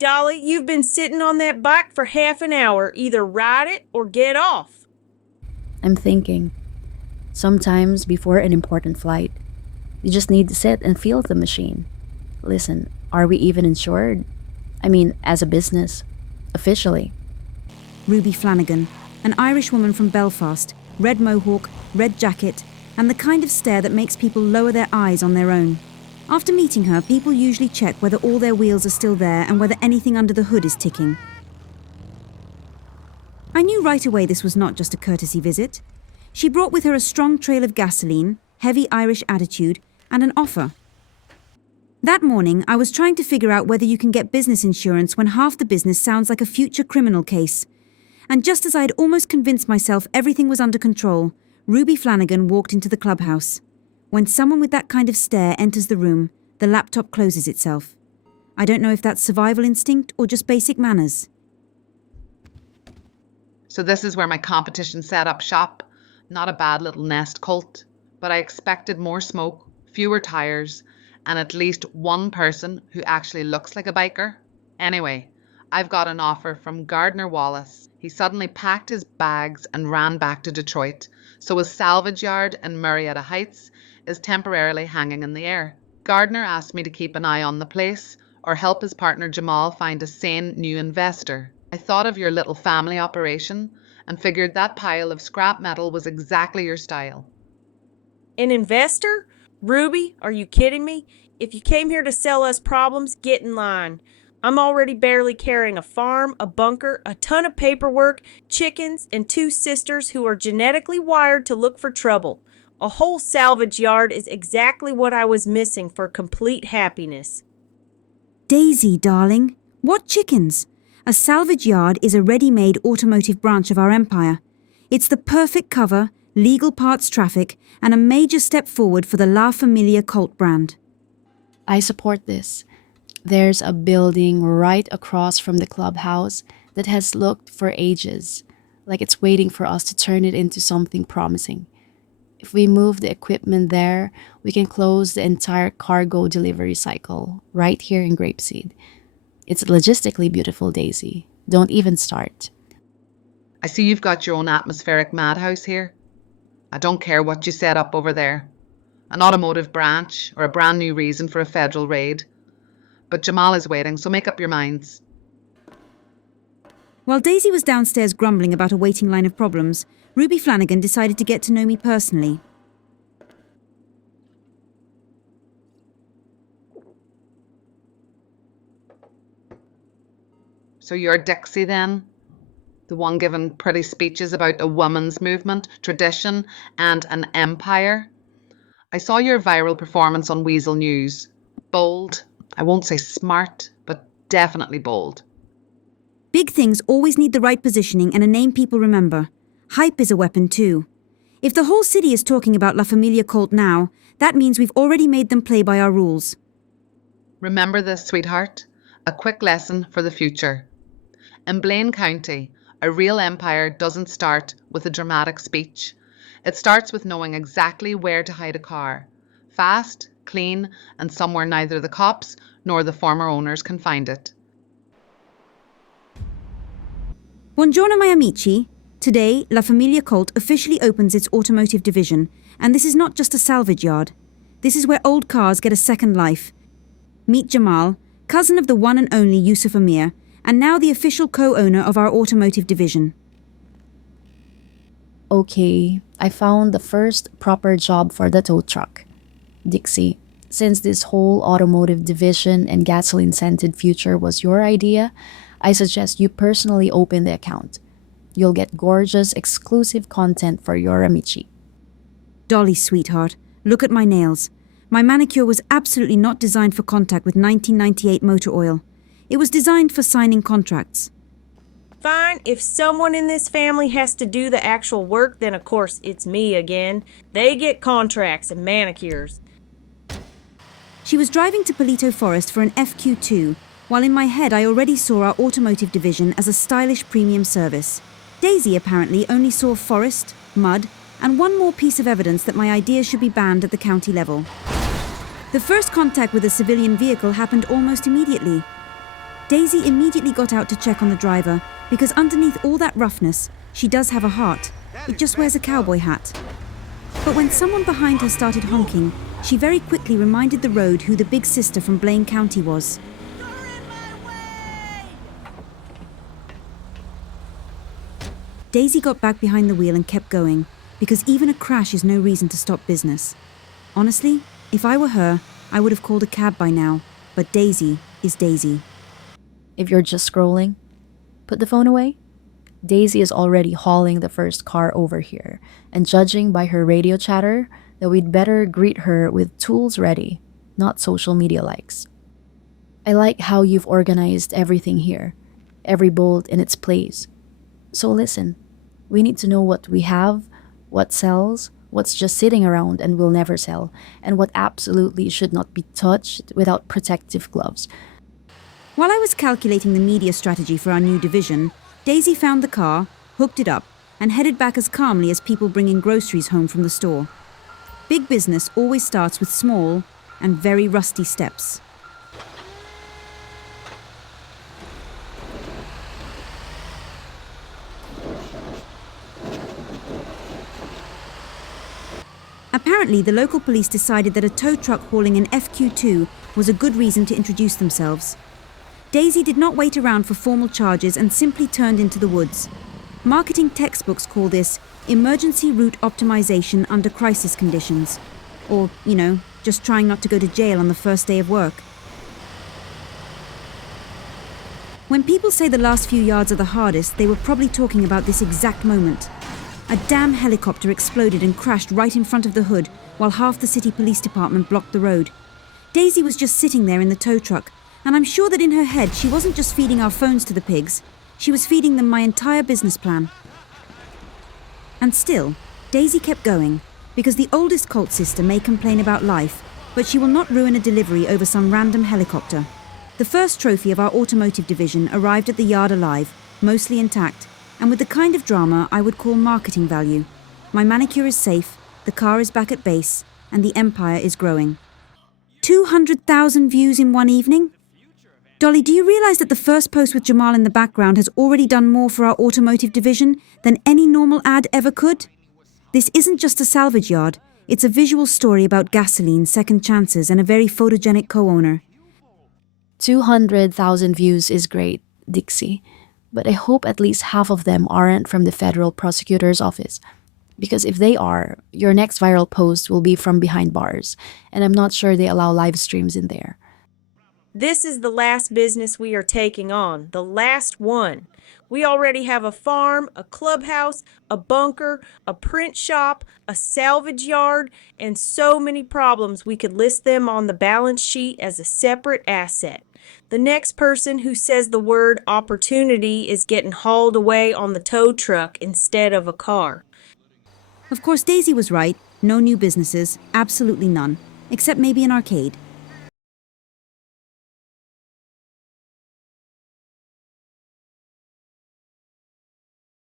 Dolly, you've been sitting on that bike for half an hour. Either ride it or get off. I'm thinking. Sometimes before an important flight, you just need to sit and feel the machine. Listen, are we even insured? I mean, as a business. Officially. Ruby Flanagan, an Irish woman from Belfast, red mohawk, red jacket, and the kind of stare that makes people lower their eyes on their own. After meeting her, people usually check whether all their wheels are still there and whether anything under the hood is ticking. I knew right away this was not just a courtesy visit. She brought with her a strong trail of gasoline, heavy Irish attitude, and an offer. That morning, I was trying to figure out whether you can get business insurance when half the business sounds like a future criminal case. And just as I had almost convinced myself everything was under control, Ruby Flanagan walked into the clubhouse. When someone with that kind of stare enters the room, the laptop closes itself. I don't know if that's survival instinct or just basic manners. So this is where my competition set up shop. Not a bad little nest, Colt, but I expected more smoke, fewer tires, and at least one person who actually looks like a biker. Anyway, I've got an offer from Gardner Wallace. He suddenly packed his bags and ran back to Detroit, so his salvage yard in Murrieta Heights is temporarily hanging in the air. Gardner asked me to keep an eye on the place or help his partner Jamal find a sane new investor. I thought of your little family operation and figured that pile of scrap metal was exactly your style. An investor? Ruby, are you kidding me? If you came here to sell us problems, get in line. I'm already barely carrying a farm, a bunker, a ton of paperwork, chickens, and 2 sisters who are genetically wired to look for trouble. A whole salvage yard is exactly what I was missing for complete happiness. Daisy, darling, what chickens? A salvage yard is a ready-made automotive branch of our empire. It's the perfect cover, legal parts traffic, and a major step forward for the La Familia Colt brand. I support this. There's a building right across from the clubhouse that has looked for ages, like it's waiting for us to turn it into something promising. If we move the equipment there, we can close the entire cargo delivery cycle right here in Grapeseed. It's logistically beautiful, Daisy. Don't even start. I see you've got your own atmospheric madhouse here. I don't care what you set up over there. An automotive branch or a brand new reason for a federal raid. But Jamal is waiting, so make up your minds. While Daisy was downstairs grumbling about a waiting line of problems, Ruby Flanagan decided to get to know me personally. So you're Dixie then? The one giving pretty speeches about a woman's movement, tradition, and an empire? I saw your viral performance on Weasel News. Bold. I won't say smart, but definitely bold. Big things always need the right positioning and a name people remember. Hype is a weapon too. If the whole city is talking about La Familia Colt now, that means we've already made them play by our rules. Remember this, sweetheart. A quick lesson for the future. In Blaine County, a real empire doesn't start with a dramatic speech. It starts with knowing exactly where to hide a car. Fast, clean, and somewhere neither the cops nor the former owners can find it. Buongiorno, my amici. Today, La Familia Colt officially opens its automotive division, and this is not just a salvage yard. This is where old cars get a second life. Meet Jamal, cousin of the one and only Yusuf Amir, and now the official co-owner of our automotive division. Okay, I found the first proper job for the tow truck. Dixie, since this whole automotive division and gasoline-scented future was your idea, I suggest you personally open the account. You'll get gorgeous, exclusive content for your amici. Dolly, sweetheart, look at my nails. My manicure was absolutely not designed for contact with 1998 motor oil. It was designed for signing contracts. Fine, if someone in this family has to do the actual work, then of course it's me again. They get contracts and manicures. She was driving to Paleto Forest for an FQ2, while in my head I already saw our automotive division as a stylish premium service. Daisy apparently only saw forest, mud, and one more piece of evidence that my idea should be banned at the county level. The first contact with a civilian vehicle happened almost immediately. Daisy immediately got out to check on the driver, because underneath all that roughness, she does have a heart. It just wears a cowboy hat. But when someone behind her started honking, she very quickly reminded the road who the big sister from Blaine County was. Daisy got back behind the wheel and kept going, because even a crash is no reason to stop business. Honestly, if I were her, I would have called a cab by now, but Daisy is Daisy. If you're just scrolling, put the phone away. Daisy is already hauling the first car over here, and judging by her radio chatter, that we'd better greet her with tools ready, not social media likes. I like how you've organized everything here, every bolt in its place. So listen, we need to know what we have, what sells, what's just sitting around and will never sell, and what absolutely should not be touched without protective gloves. While I was calculating the media strategy for our new division, Daisy found the car, hooked it up, and headed back as calmly as people bringing groceries home from the store. Big business always starts with small and very rusty steps. Apparently, the local police decided that a tow truck hauling an FQ2 was a good reason to introduce themselves. Daisy did not wait around for formal charges and simply turned into the woods. Marketing textbooks call this emergency route optimization under crisis conditions. Or, just trying not to go to jail on the first day of work. When people say the last few yards are the hardest, they were probably talking about this exact moment. A damn helicopter exploded and crashed right in front of the hood, while half the city police department blocked the road. Daisy was just sitting there in the tow truck, and I'm sure that in her head she wasn't just feeding our phones to the pigs, she was feeding them my entire business plan. And still, Daisy kept going, because the oldest Colt sister may complain about life, but she will not ruin a delivery over some random helicopter. The first trophy of our automotive division arrived at the yard alive, mostly intact, and with the kind of drama I would call marketing value. My manicure is safe, the car is back at base, and the empire is growing. 200,000 views in one evening? Dolly, do you realize that the first post with Jamal in the background has already done more for our automotive division than any normal ad ever could? This isn't just a salvage yard, it's a visual story about gasoline, second chances, and a very photogenic co-owner. 200,000 views is great, Dixie. But I hope at least half of them aren't from the federal prosecutor's office. Because if they are, your next viral post will be from behind bars, and I'm not sure they allow live streams in there. This is the last business we are taking on, the last one. We already have a farm, a clubhouse, a bunker, a print shop, a salvage yard, and so many problems we could list them on the balance sheet as a separate asset. The next person who says the word opportunity is getting hauled away on the tow truck instead of a car. Of course, Daisy was right. No new businesses, absolutely none, except maybe an arcade.